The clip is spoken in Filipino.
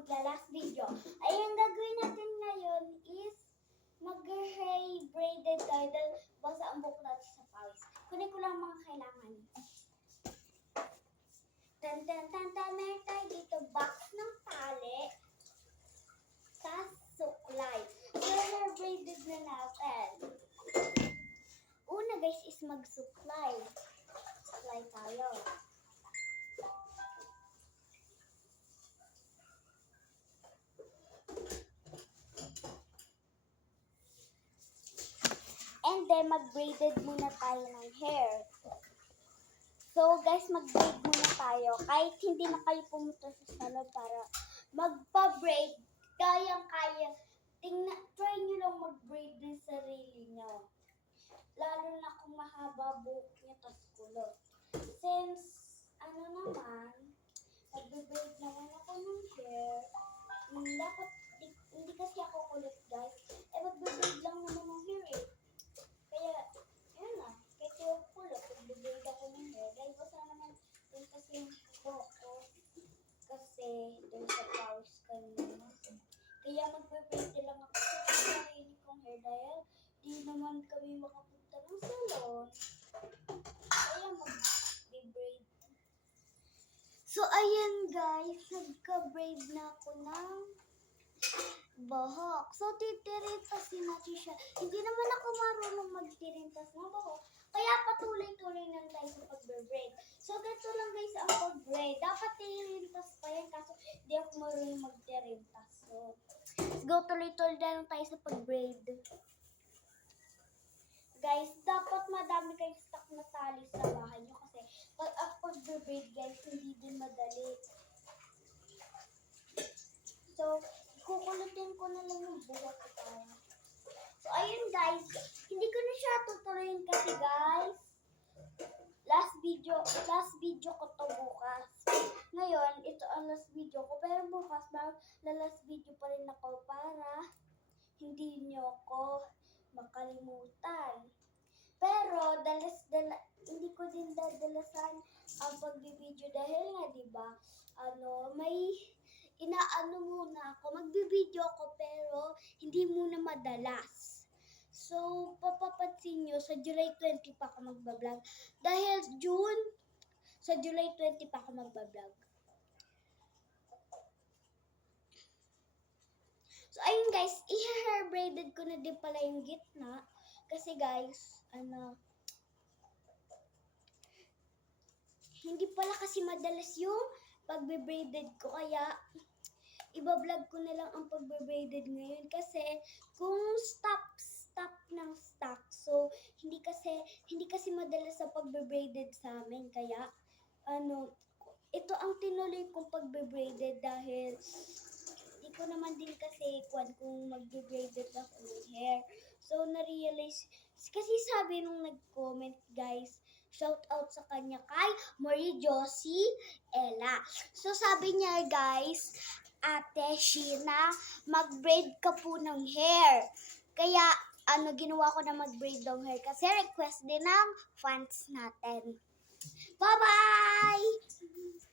magla-last video. Ay, ang gagawin natin ngayon is mag-hair braided tayo dahil basa ang buhok natin sa pawis. Kunin ko lang mga kailangan. Tan, meron tayo dito box ng tali. Tas suklay. So, hair braided na natin. Una guys is magsuklay. Suklay tayo. And then, mag-braided muna tayo ng hair. So, guys, mag-braid muna tayo. Kahit hindi na kayo pumunta sa salon para magpa-braid, kayang-kaya. Try nyo lang mag-braid ng sarili nyo. Lalo na kung mahaba buhok nyo, tas kulot. Since, naman, mag-braid naman ako ng hair, dapat, hindi kasi ako kulot, guys. Mag-braid lang naman ng hair, eh. Kaya, yun na. Kahit yung kulot, mag-braid ako ng hair. Dahil basta naman yun kasi yung buhok ko. Kasi, dun sa pawis kanina. Kaya mag-braid lang ako sa sarili kong hair. Dahil, di naman kami makapunta ng salon. Kaya mag-braid. So, ayan guys. Nagka-braid na ako ng buhok. So, titirintasin natin siya. Hindi naman ako marunong magtirintas ng buhok. Kaya patuloy-tuloy lang tayo sa pag-braid. So, ganito lang guys ang pag-braid. Dapat tirintas pa yan kaso hindi ako marunong magtirintas. So, let's go tuloy-tuloy lang tayo sa pag-braid. Guys, dapat madami kayong stock na tali sa bahay nyo kasi pag pag-braid guys, hindi din madali. So, kukulutin ko na lang yung buhok ko. So, ayun guys. Hindi ko na siya tutuloyin kasi guys. Last video ko to bukas. Ngayon, ito ang last video ko. Pero bukas, last video pa rin ako para hindi nyo ako makalimutan. Pero, hindi ko din dadalasan ang pagbibideo dahil nga, diba, may inaano muna ako. Magbibideo ako pero hindi muna madalas. So, papapansin nyo, sa July 20 pa ako magbablog. Dahil June, sa July 20 pa ako magbablog. So, ayun guys, i-hair braided ko na din pala yung gitna. Kasi guys, hindi pala kasi madalas yung pagbe-braided ko. Kaya, iba-vlog ko na lang ang pagbe-braided ngayon. Kasi, kung stop ng stock. So, hindi kasi madalas sa pagbe-braided sa amin. Kaya, ito ang tinuloy kong pagbe-braided dahil hindi ko naman din kasi kung magbe-braided ako ng hair. So, na-realize, kasi sabi nung nag-comment guys, shout out sa kanya kay Marie Josie Ella. So, sabi niya guys, Ate Sheena, mag-braid ka po ng hair. Kaya, ginawa ko na mag-braid ng hair kasi request din ng fans natin. Bye-bye!